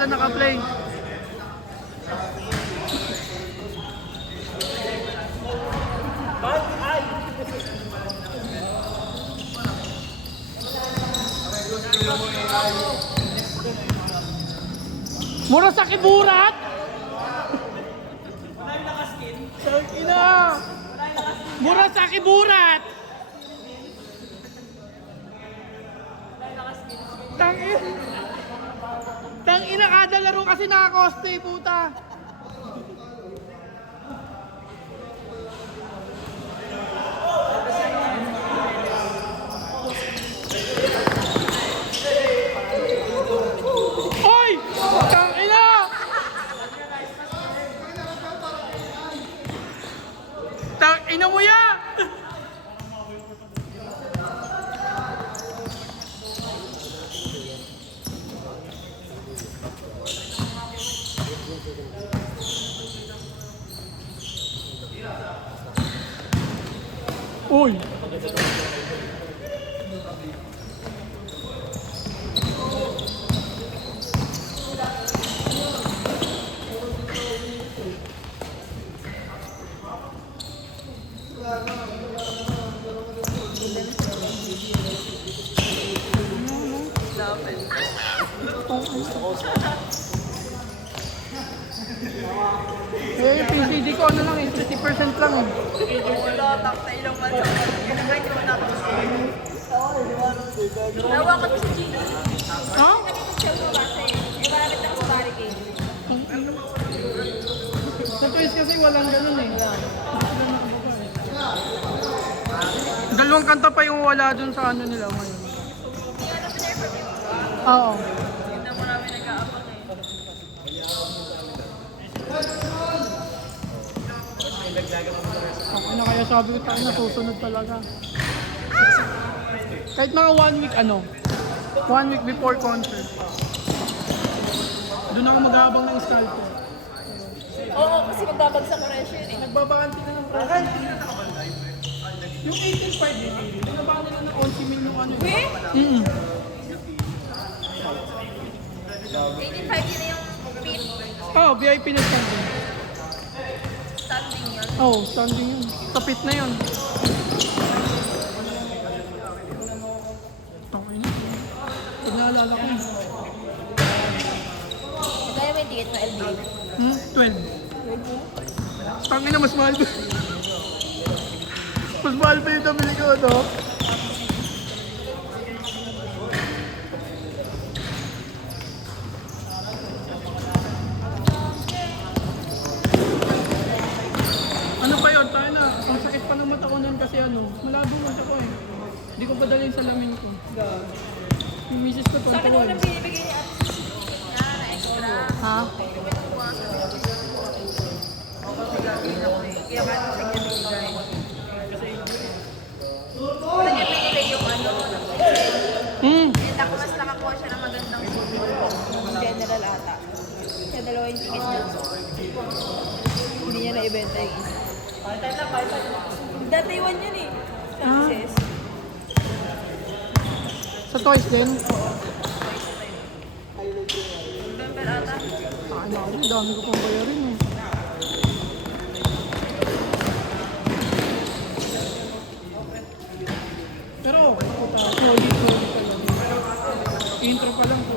Naka-play. Mura sa kiburat. Ina. Mura sa kiburat. Tangina kada laro kasi nakakoste, puta. Oy! Tangina! Tangina mo ya! Uy! Eh, PCD ko ano lang eh, 50% lang eh. Wala, takta ilang months ako. Ginagay ko na ako. Nawa ka sa Gino. Ha? Nag-check mo kasi. May malapit ako sa barricade. Sa Toys kasi walang ganun eh. Dalawang kanta pa yung wala dun sa ano nila ngayon. Oo. Yun na marami nag-aapak eh. Ako na kaya sabi ko tayo nasusunod talaga. Kahit mga 1 week ano, 1 week before concert. Doon ako maghabang ng scalper. Oo, kasi magbabagsak ko rin siya eh. Nagbabakanti na ng presyo. Yung 18.5, binabaan nila ng 11 mil yung ano. Weh? 18.5 yun na yung pin. Oh, VIP na standing. Standing yun. Oh, standing yun. Tapit na yun. Okay na. Pag naalala ko yun. Kaya may ticket na LBA. 12. Tangin na mas mahal ba? Mas mahal pa yung nabili ko, ano? Ano pa yun? Tayo na. Ang sakit pa ng mata ko nun kasi ano, malabong mata ko eh. Hindi ko padalhin sa lamin ko. Yung misis ko Sa akin tonto unang binibigay ni Ate na extra. Ha? Kaya ba ito sa inyo binigay? Sa inyo binigay yung ano. And ako mas nakakuha siya ng magandang general ata. Kaya dalawa yung tickets niya. Hindi niya na-ibenta yung isa. Dati one yun eh. Francis. Sa toys din? November ata. Ano ako, dami ko pang bayarin eh. Pero, puta, solid pa lang. Intro pa lang po.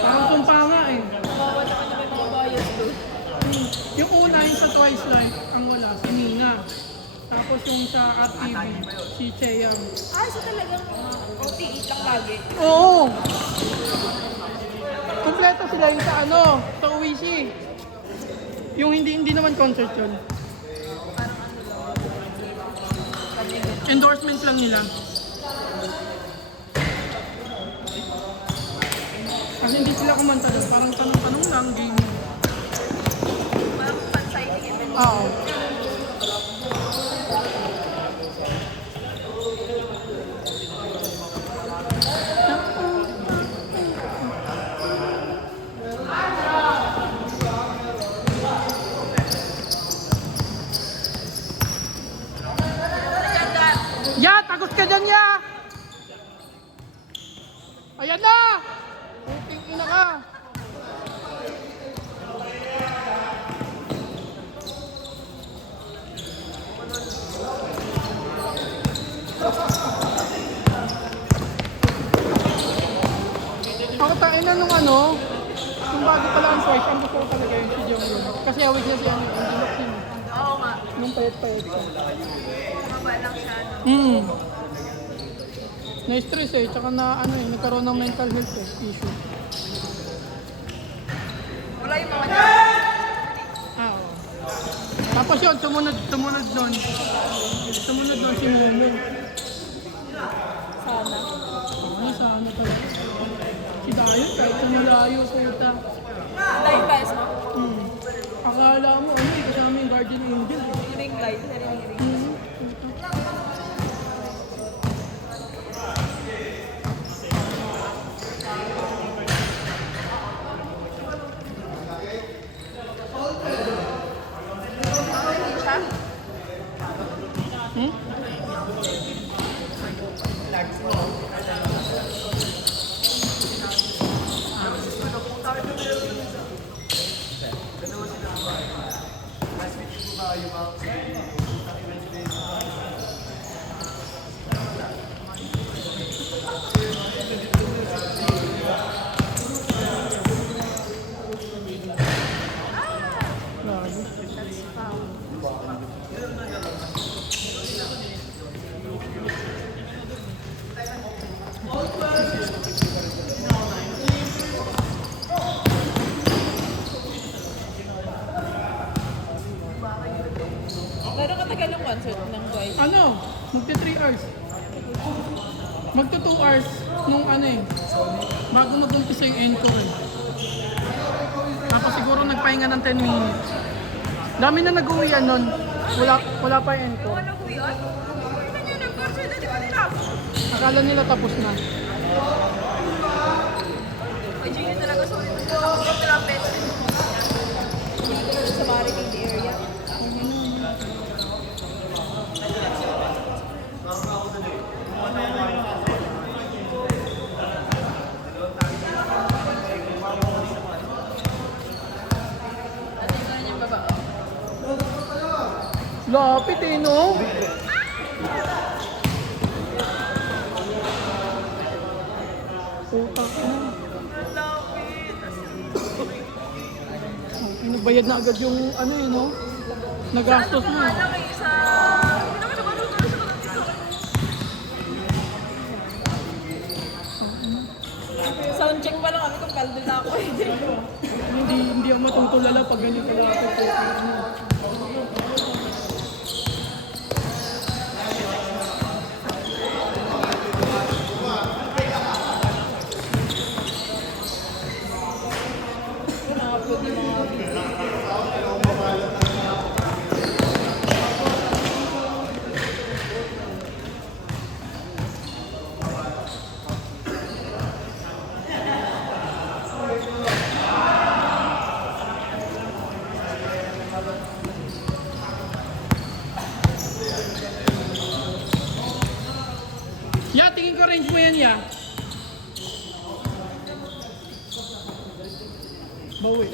Parang sumpa nga eh. Bawa naman na may mga bias doon. Yung una yung sa Twice Life, ang wala, si Nina. Tapos yung sa At TV, si Cheyam. Ah, so talagang OT8 lang lagi. Oo! Kompleto sila yung sa ano, sa Uwishi. Yung hindi naman concert yun. Endorsement lang nila. Kasi hindi sila kumanta doon, parang tanong-tanong lang, game. Parang pan-signing event. Oo. Ya, takot ka dyan, ya! Ayan na! Puting ina ka! Ako tayo na nung ano, nung bago pala ang price, ang gusto ko talaga yung si Jonghyun. Kasi awig na siya, ang dilok din. Oo nga. Nung payat-payat siya. Tumaba lang siya. Na-stress eh, tsaka na ano eh, nagkaroon ng mental health issue. Wala yung mga dyan. Oo. Tapos yun, sumunod doon. Sumunod doon si Momo. Sana. Sana pala. Si Dayon, kahit sa malayo sa uta. Dahil guys, no? Akala mo, ano eh, kasama yung guardian angel. Yung ring light. Ring. Hindi siya. Grabe. Gano'ng katagal ang concert ng Twice? Ano? Magta 3 hours. Magta 2 hours nung ano eh. Bago mag-umpisa yung encore eh. Tapos siguro nagpahinga ng 10 minutes. Dami na nag-uwian nun. Wala pa yung encore. Ano ko yun? Hindi niya nag-concert na di ba nila? Akala nila tapos na. Ay, Gino talaga sorry. Ako yung trumpet. Sa barricade area. Lapit eh, no? Puta ka na. Bayad na agad yung ano eh, no? Nagastos mo. Ano kayo sa... Hindi naman siya marunong sa dito. Soundcheck pa lang kami kung kaldo na ako. Hindi ako matutulala pag ganito lapit eh. Ano? Na-upload yung mga video. Ya, tingin ko range mo yan, ya. Bawi.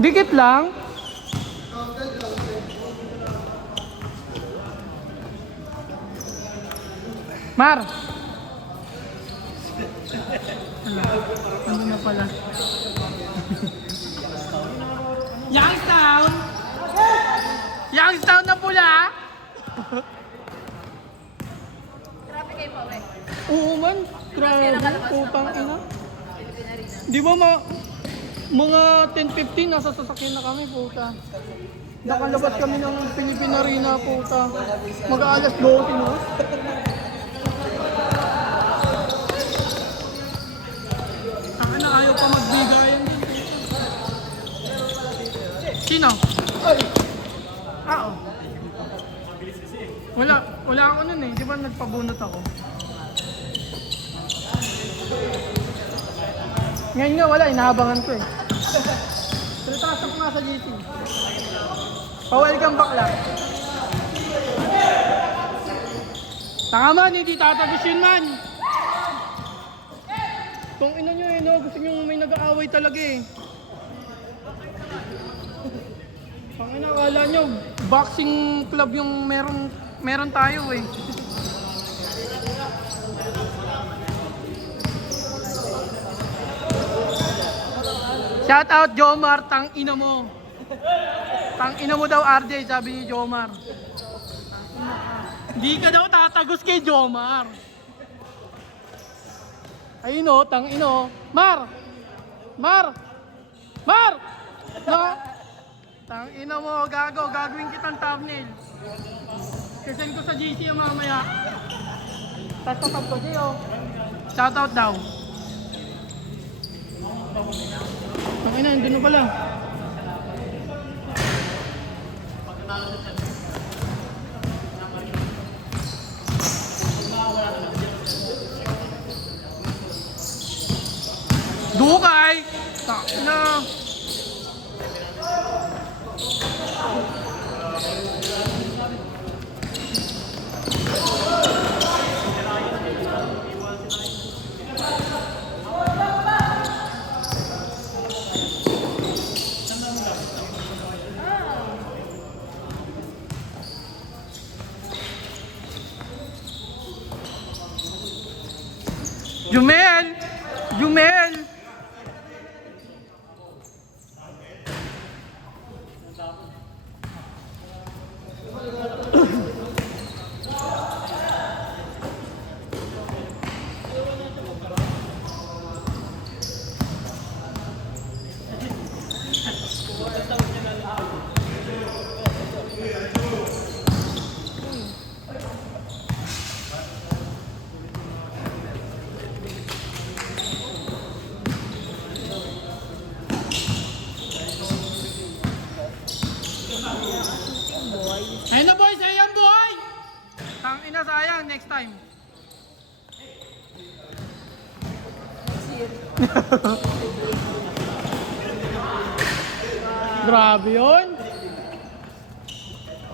Dikit lang. Mar! Ano na pala? Youngstown! Youngstown na pula! Grabe kayo pa, we. Oo man, grabe, putang ina. Di ba mga 10:15 nasa sasakyan na kami, puta. Nakalabas kami ng Philippine Arena, puta. Mag-aalas 12, no? Saka na ayaw pa magbigayan. Sino? Oo. Wala ako nun eh. Di ba nagpabunot ako? Ngayon nga wala, inahabangan ko eh. Pero tasak nga sa GC. Pa-welcome back lang. Tanga man, hindi tatagos yun man. Kung ina nyo eh, no? Gusto nyo may nag-aaway talaga eh. Pangina, akala nyo, boxing club yung meron tayo eh. Shout out Jomar, tang ina mo. Tang ina mo daw RJ, sabi ni Jomar. Hindi ka daw tatagos kay Jomar. Ayun o, tang ino. Mar! Mar! Mar! No? Tang ina mo, gagawin kitang thumbnail. Kasend ko sa GC yung mamaya. Tapos tatap ko sa'yo. Shout out daw. Okay na, andun na pala. Dukay! Na. Jumel! Jumel! Ayun na boys, ayan boy! Tang ina sayang, next time. Grabe yun.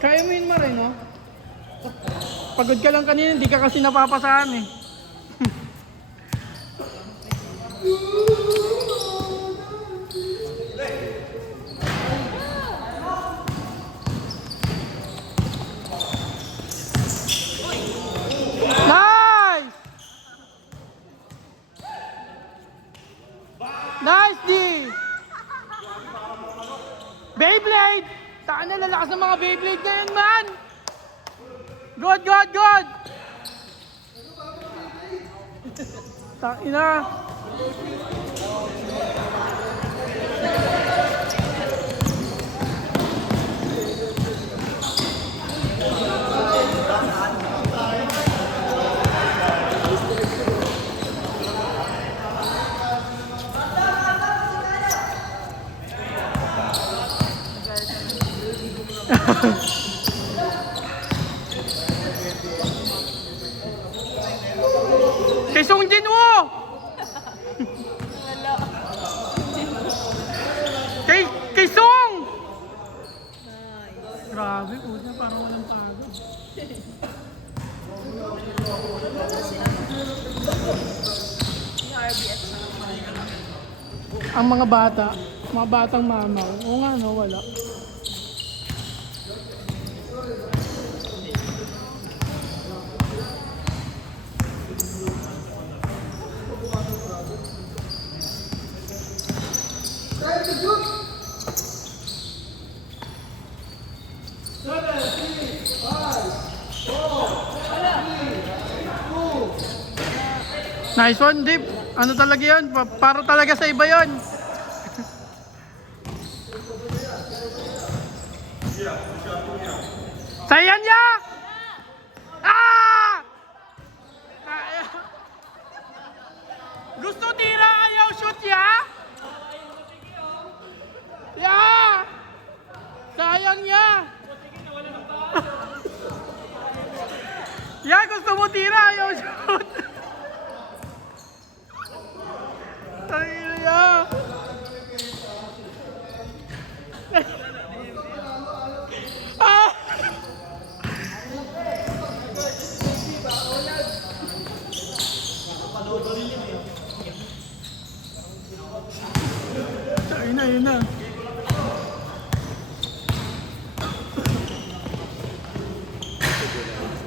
Kaya mo yun Mare, no? Pagod ka lang kanina, hindi ka kasi napapasahan eh. Nice! Nice D! Beyblade! Saan na lalakas ng mga Beyblade ngayon man? Good, good, good! Ina. Kay Song Jin Woo! Kay Song! Grabe, puta, parang walang tago. Ang mga bata, Mga batang mamaw. Oo nga, no, wala. Nice one, Dip. Ano talaga yun? Para talaga sa iba yun. Sayan niya! Ah! Gusto tira, ayaw shoot ya? Yeah! Sayang niya! Yeah, gusto mo tira, ayaw shoot. Ay, yeah. Ah! Ayun na.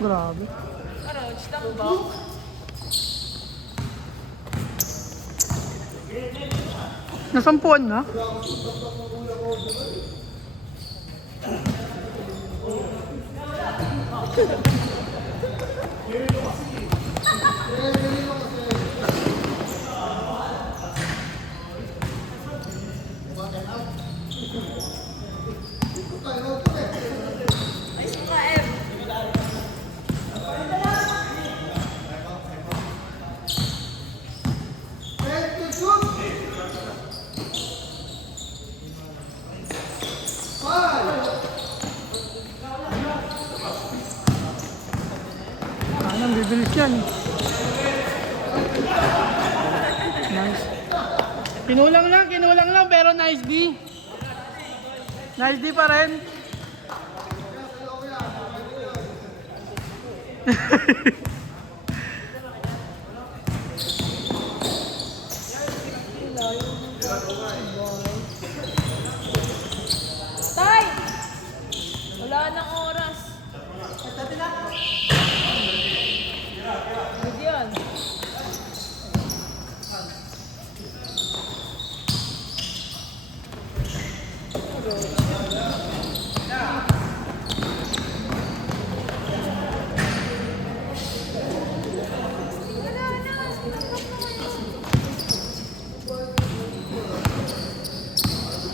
Grabe. Coach, lang ba? Nasampuan na? Ay, suka, Em. Anong bibilis yan? Nice. Kinulang lang, pero nice D. Nice D pa rin. Tay! Wala nang oras. Good yun.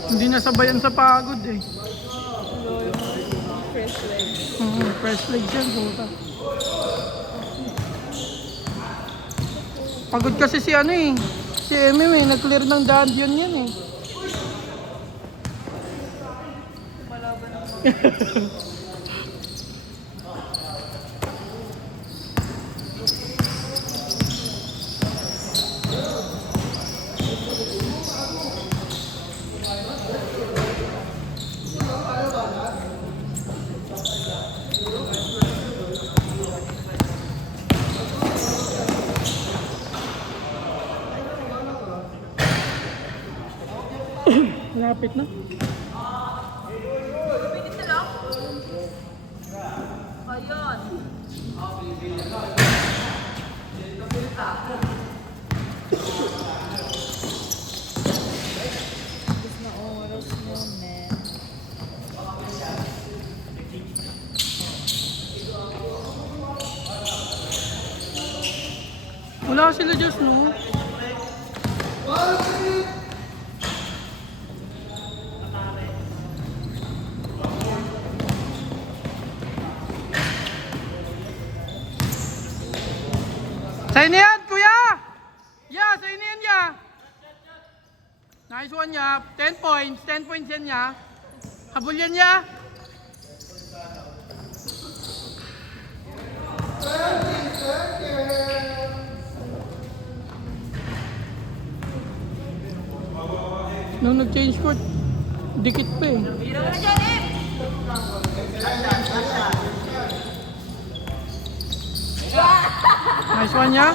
Hindi nasabayan sa pagod eh. Fresh legs. Fresh legs yan, puta. Pagod kasi si ano eh. Si MM eh, nag-clear ng dungeon yan eh. Lapit na. Pinit na lang. Ayun. Gusto na oras mo, man. Wala sila Diyos, no? Sa'yo na yan, kuya! Yeah, sa'yo na yan, yeah! Nice one, yeah. 10 points. 10 points yan, yeah. Habol yan, yeah. Nung nag-change court, dikit pa eh. Hiraw na dyan, Em! Nice one, yeah.